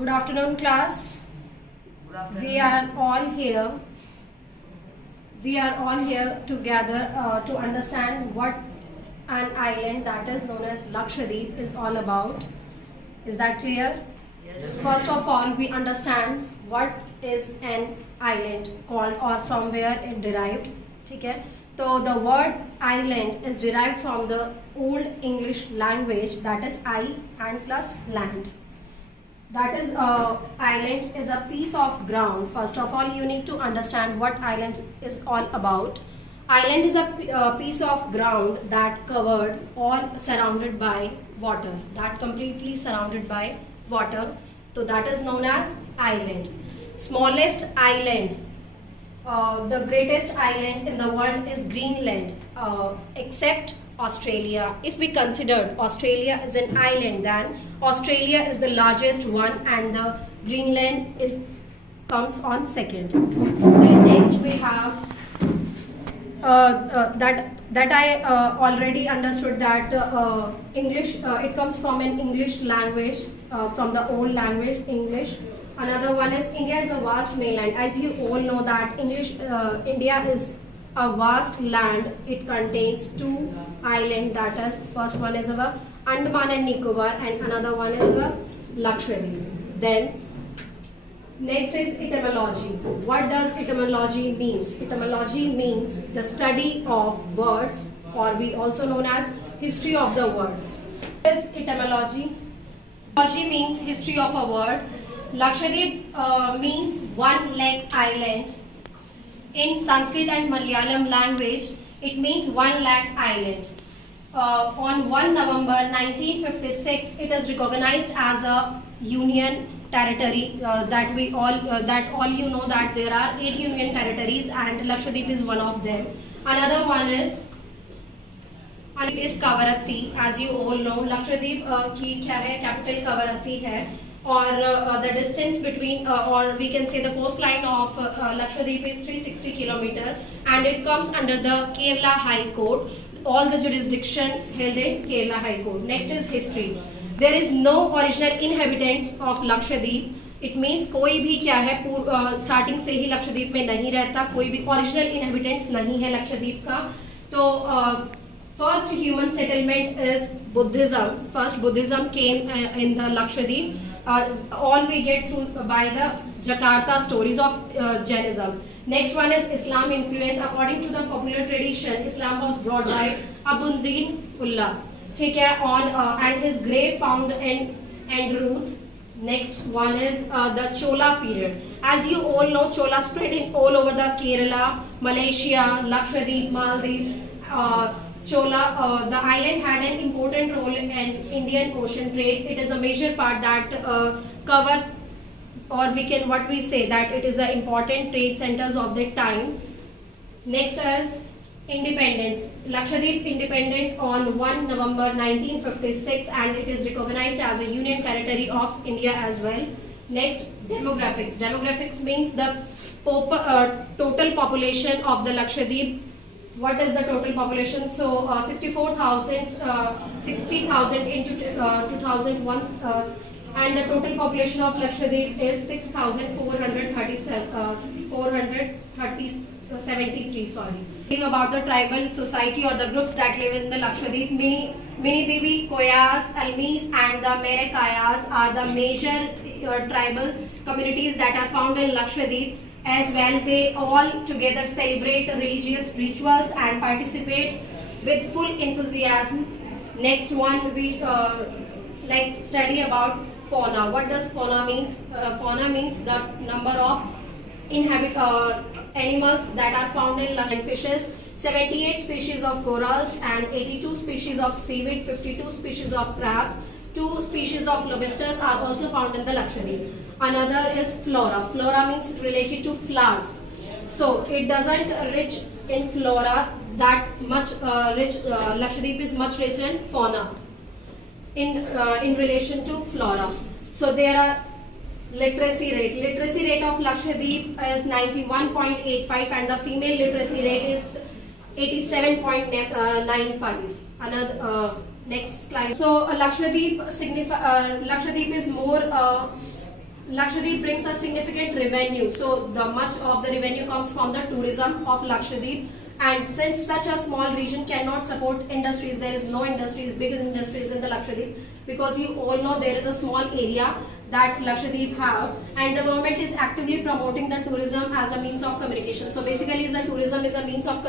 Good afternoon, class. Good afternoon. We are all here. We are all here together to understand what an island that is known as Lakshadweep is all about. Is that clear? Yes. First of all, we understand what is an island called or from where it derived. Okay? So the word island is derived from the old English language, that is I and plus land. That is, island is a piece of ground. First of all, you need to understand what island is all about. Island is a piece of ground that covered or surrounded by water. That completely surrounded by water. So that is known as island. Smallest island, the greatest island in the world is Greenland, except Australia. If we consider Australia is an island, then Australia is the largest one and the Greenland comes on second. Then next we have that I already understood that English, it comes from an English language, from the old language English. Another one is India is a vast mainland. As you all know that India is a vast land. It contains two islands, that is, first one is our Andaman and Nicobar and another one is our Lakshadweep. Then next is etymology. What does etymology means? Etymology means the study of words, or we also known as history of the words. What is etymology? Etymology means history of a word. Lakshadweep means one-leg island. In Sanskrit and Malayalam language, it means one-leg island. On 1 November 1956, it is recognized as a union territory. That all you know that there are 8 union territories and Lakshadweep is one of them. Another one is Kavaratti. As you all know, Lakshadweep की क्या है, capital Kavaratti है. Or the distance between, or we can say the coastline of Lakshadweep is 360 km, and it comes under the Kerala High Court. All the jurisdiction held in Kerala High Court. Next is history. There is no original inhabitants of Lakshadweep. It means कोई भी क्या है starting से ही Lakshadweep में नहीं रहता, कोई भी original inhabitants नहीं है Lakshadweep का. तो first human settlement is Buddhism. First Buddhism came in the Lakshadweep. All we get through by the Jakarta stories of Jainism. Next one is Islam influence. According to the popular tradition, Islam was brought by Abudin Ullah. And his grave found in Andruth. Next one is the Chola period. As you all know, Chola spread in all over the Kerala, Malaysia, Lakshadweep, Maldives. Chola, the island had an important role in Indian Ocean trade. It is a major part that cover, or what we say that it is the important trade centers of the time. Next is independence. Lakshadweep independent on 1 November 1956 and it is recognized as a union territory of India as well. Next, demographics. Demographics means the total population of the Lakshadweep. What is the total population? So 60,000 into 2001, and the total population of Lakshadweep is 6,473. Sorry. About the tribal society or the groups that live in the Lakshadweep, Minidevi, Koyas, Almis, and the Merekayas are the major tribal communities that are found in Lakshadweep. As well, they all together celebrate religious rituals and participate with full enthusiasm. Next one, we study about fauna. What does fauna means? Fauna means the number of animals that are found in Lakshadweep. Fishes, 78 species of corals and 82 species of seaweed, 52 species of crabs, 2 species of lobsters are also found in the Lakshadweep. Another is flora. Flora means related to flowers. So it doesn't rich in flora that much rich. Lakshadweep is much rich in fauna in relation to flora. So there are literacy rate. Literacy rate of Lakshadweep is 91.85 and the female literacy rate is 87.95. Another Next slide. So Lakshadweep is more Lakshadweep brings a significant revenue. So the much of the revenue comes from the tourism of Lakshadweep. And since such a small region cannot support industries, there is no industries, big industries in the Lakshadweep, because you all know there is a small area that Lakshadweep have, and the government is actively promoting the tourism as the means of communication. So basically, the tourism is a means of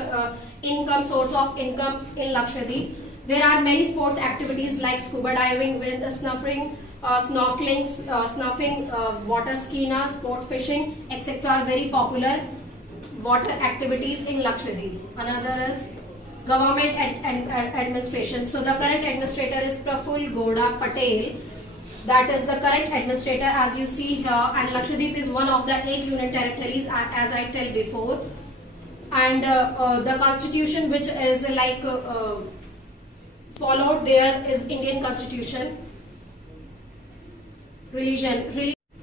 income, source of income in Lakshadweep. There are many sports activities like scuba diving, wind snorkeling, snuffing, water skiing, sport fishing, etc. are very popular water activities in Lakshadweep. Another is government administration. So the current administrator is Praful Goda Patel. That is the current administrator, as you see here, and Lakshadweep is one of the 8 union territories, as I tell before. And the constitution which is like followed there is Indian constitution.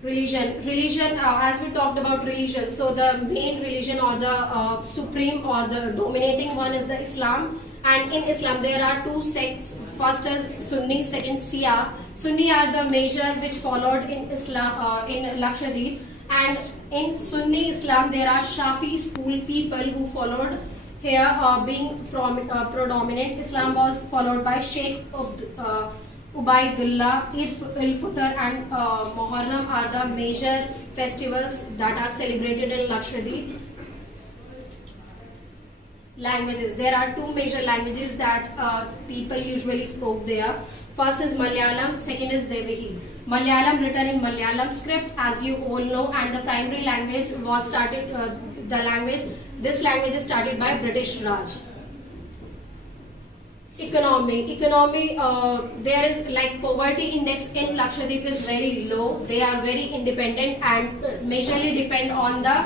Religion, as we talked about religion, so the main religion or the supreme or the dominating one is the Islam. And in Islam there are 2 sects. First is Sunni, second Shia. Sunni are the major which followed in Islam in Lakshadweep, and in Sunni Islam there are Shafi school people who followed here, being predominant. Islam was followed by Sheikh Ubaidullah. Eid-ul-Fitr and Muharram are the major festivals that are celebrated in Lakshadweep. Languages. There are 2 major languages that people usually spoke there. First is Malayalam, second is Devahi. Malayalam written in Malayalam script, as you all know, and the primary language was started, this language is started by British Raj. Economy, there is like poverty index in Lakshadweep is very low. They are very independent and majorly depend on the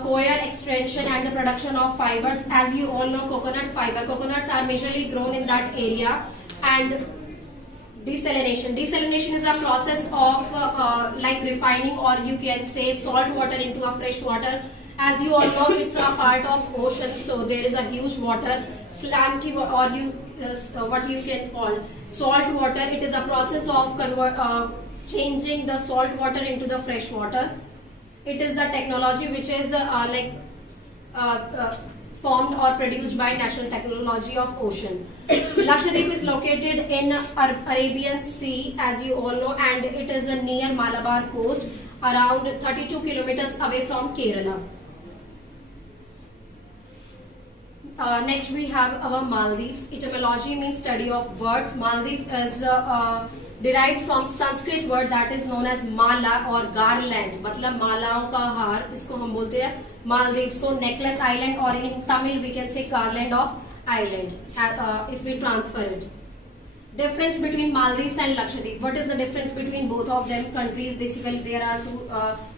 coir extraction and the production of fibers. As you all know, coconut fiber. Coconuts are majorly grown in that area. And desalination. Desalination is a process of like refining, or you can say salt water into a fresh water. As you all know, it's a part of ocean, so there is a huge water, slanty, or what you can call salt water. It is a process of changing the salt water into the fresh water. It is the technology which is formed or produced by National Technology of Ocean. Lakshadweep is located in Arabian Sea, as you all know, and it is near Malabar coast, around 32 kilometers away from Kerala. Next we have our Maldives. Etymology means study of words. Maldives is derived from Sanskrit word that is known as mala or garland. मतलब मालाओं का हार, इसको हम बोलते हैं Maldives को necklace island, or in Tamil we can say garland of island if we transfer it. Difference between Maldives and Lakshadweep. What is the difference between both of them countries? Basically there are 2.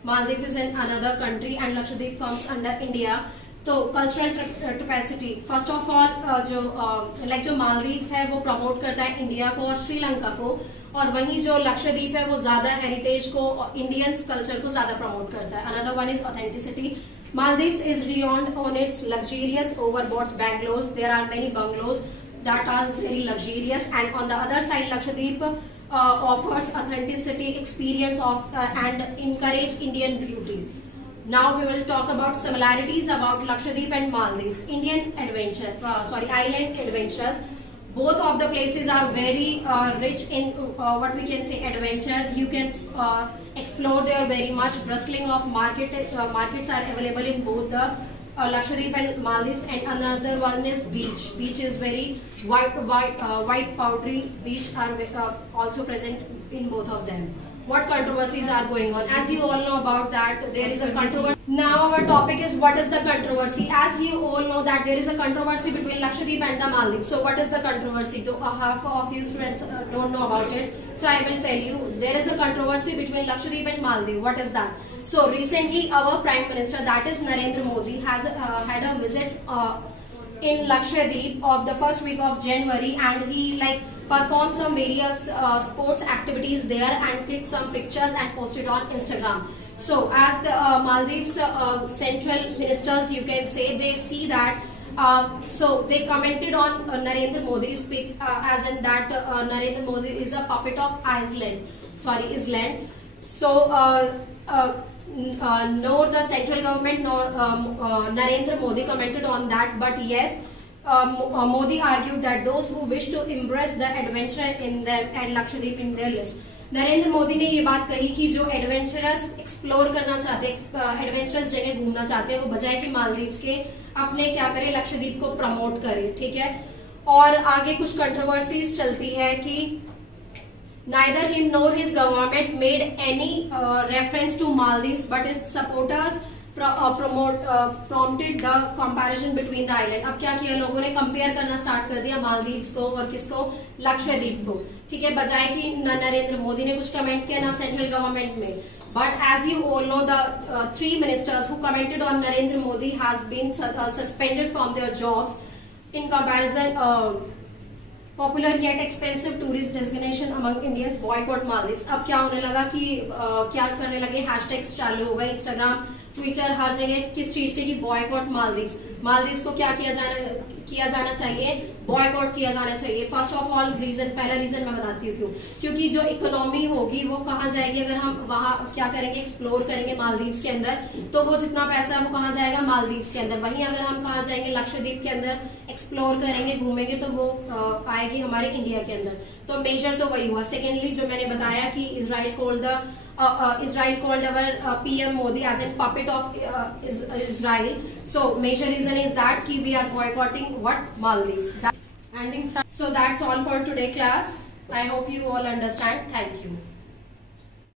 Maldives is in another country and Lakshadweep comes under India. तो cultural capacity, first of all जो मालदीव्स है वो promote करता है India को और श्रीलंका को, और वहीं जो लक्षद्वीप है वो ज्यादा हेरिटेज को, इंडियन कल्चर को ज्यादा प्रमोट करता है. Another one is authenticity. Maldives is renowned on its luxurious overboard bungalows. There are many bungalows that are very luxurious, and on the other side Lakshadweep offers authenticity, experience of and encourage Indian beauty. Now we will talk about similarities about Lakshadweep and Maldives. Island adventures. Both of the places are very rich in what we can say adventure. You can explore there very much. Bustling of markets are available in both the Lakshadweep and Maldives. And another one is beach. Beach is very white powdery beach are also present in both of them. What controversies are going on? As you all know about that, there is a controversy. Now our topic is what is the controversy. As you all know that there is a controversy between Lakshadweep and the Maldives. So what is the controversy? Half of you students don't know about it. So I will tell you. There is a controversy between Lakshadweep and Maldives. What is that? So recently our Prime Minister, that is Narendra Modi, has had a visit in Lakshadweep of the first week of January, and he performed some various sports activities there and clicked some pictures and posted on Instagram. So as the Maldives central ministers, you can say, they see that, so they commented on Narendra Modi's pic, as in that Narendra Modi is a puppet of Island. So nor the central government nor Narendra Modi commented on that, but yes, Modi argued that those who wish to embrace the adventure in them add Lakshadweep in their list. Narendra Modi ने ये बात कही कि जो adventurous explore करना चाहते हैं, adventurous जगह घूमना चाहते हैं, वो बजाय कि मालदीव्स के अपने क्या करे, लक्षद्वीप को प्रमोट करे, ठीक है। और आगे कुछ कंट्रोवर्सीज चलती है कि neither him nor his government made any reference to Maldives, but its supporters prompted the comparison between the island. अब क्या किया, लोगों ने कंपेयर करना स्टार्ट कर दिया मालदीव्स को और किसको, लक्षद्वीप को, ठीक है, बजाय कि नरेंद्र मोदी ने कुछ कमेंट किया ना सेंट्रल गवर्नमेंट में. But as you all know, the 3 ministers who commented on Narendra Modi has been suspended from their jobs. In comparison, popular yet expensive tourist destination among Indians boycott Maldives. अब क्या होने लगा कि क्या करने लगे, hashtags चालू हो गए, इंस्टाग्राम, ट्विटर, हर जगह किस चीज के, कि बॉयकॉट मालदीव्स. मालदीव्स को क्या किया जाना चाहिए, बॉयकॉट किया जाना चाहिए. फर्स्ट ऑफ ऑल रीजन, पहला रीजन मैं बताती हूँ क्यों. क्योंकि जो इकोनॉमी होगी वो कहाँ जाएगी, अगर हम वहां क्या करेंगे, एक्सप्लोर करेंगे मालदीव्स के अंदर, तो वो जितना पैसा है वो कहाँ जाएगा, मालदीव्स के अंदर. वहीं अगर हम कहाँ जाएंगे, लक्षद्वीप के अंदर एक्सप्लोर करेंगे, घूमेंगे, तो वो आएगी हमारे इंडिया के अंदर. तो मेजर तो वही हुआ. सेकेंडली जो मैंने बताया कि Israel called our PM Modi as a puppet of Israel. So major reason is that ki we are boycotting what, Maldives. So that's all for today class. I hope you all understand. Thank you.